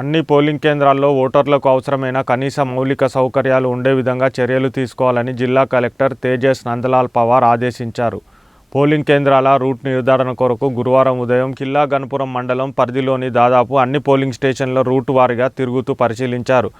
అన్ని పోలింగ్ కేంద్రాల్లో ఓటర్లకు అవసరమైన కనీస మౌలిక సౌకర్యాలు ఉండే విధంగా చర్యలు తీసుకోవాలని జిల్లా కలెక్టర్ తేజస్ నందలాల్ పవార్ ఆదేశించారు. పోలింగ్ కేంద్రాల రూట్ నిర్ధారణ కొరకు గురువారం ఉదయం కిల్లా గన్పురం మండలం పరిధిలోని దాదాపు అన్ని పోలింగ్ స్టేషన్ల రూట్ వారీగా తిరుగుతూ పరిశీలించారు.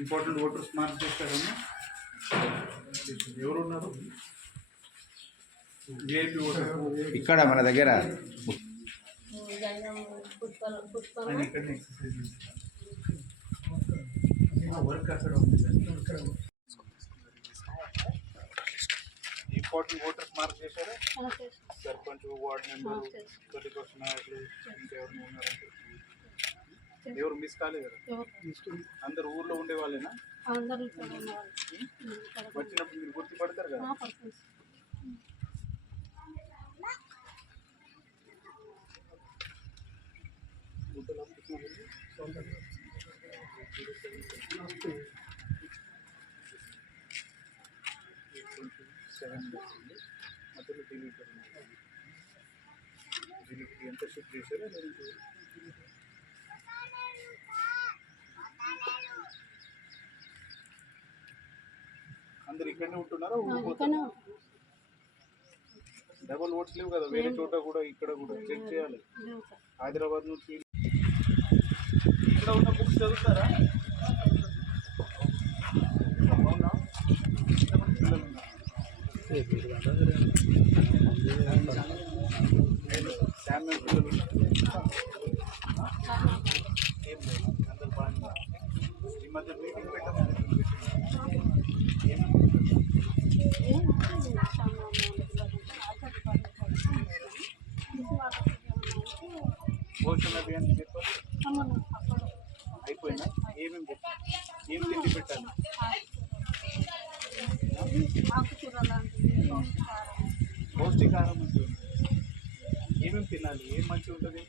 ఇంపార్టెంట్ ఓటర్స్ మార్క్ చేస్తారని ఎవరు ఉన్నారు? విఐపి ఓటర్ ఇక్కడ మన దగ్గర వర్క్ అక్కడ ఉంది. ఇంపార్టెంట్ ఓటర్స్ మార్క్ చేశారా? సర్పంచ్, వార్డ్ మెంబర్, ప్రతిపక్ష నాయకులు ఇంకెవరు ఉన్నారంటే ఎవరు మిస్ కాలేదు కదా? అందరు ఊర్లో ఉండే వాళ్ళేనా? వచ్చినప్పుడు మీరు గుర్తుపడతారు కదా? మధ్యలో దీనికి ఎంత షిఫ్ట్ చేశారో అందరు ఇక్కడనే ఉంటున్నారా? డబల్ ఓట్స్ లేవు కదా వేరే చోట కూడా? ఇక్కడ కూడా చెక్ చేయాలి. హైదరాబాద్ నుంచి ఇక్కడ ఉన్న బుక్స్ చదువుతారా? శామ్యం పిల్లలు ఏం లేదు, అందరు బాగా. ఈ మధ్య మీటింగ్ పెట్టాము. భోజనం అది అని చెప్పారు అయిపోయిందా? ఏమేమి పెట్టాలి? ఏం తిండి పెట్టాలి? పౌష్టికాహారం ఉంటుంది. ఏమేమి తినాలి? ఏం మంచిగా ఉంటుంది?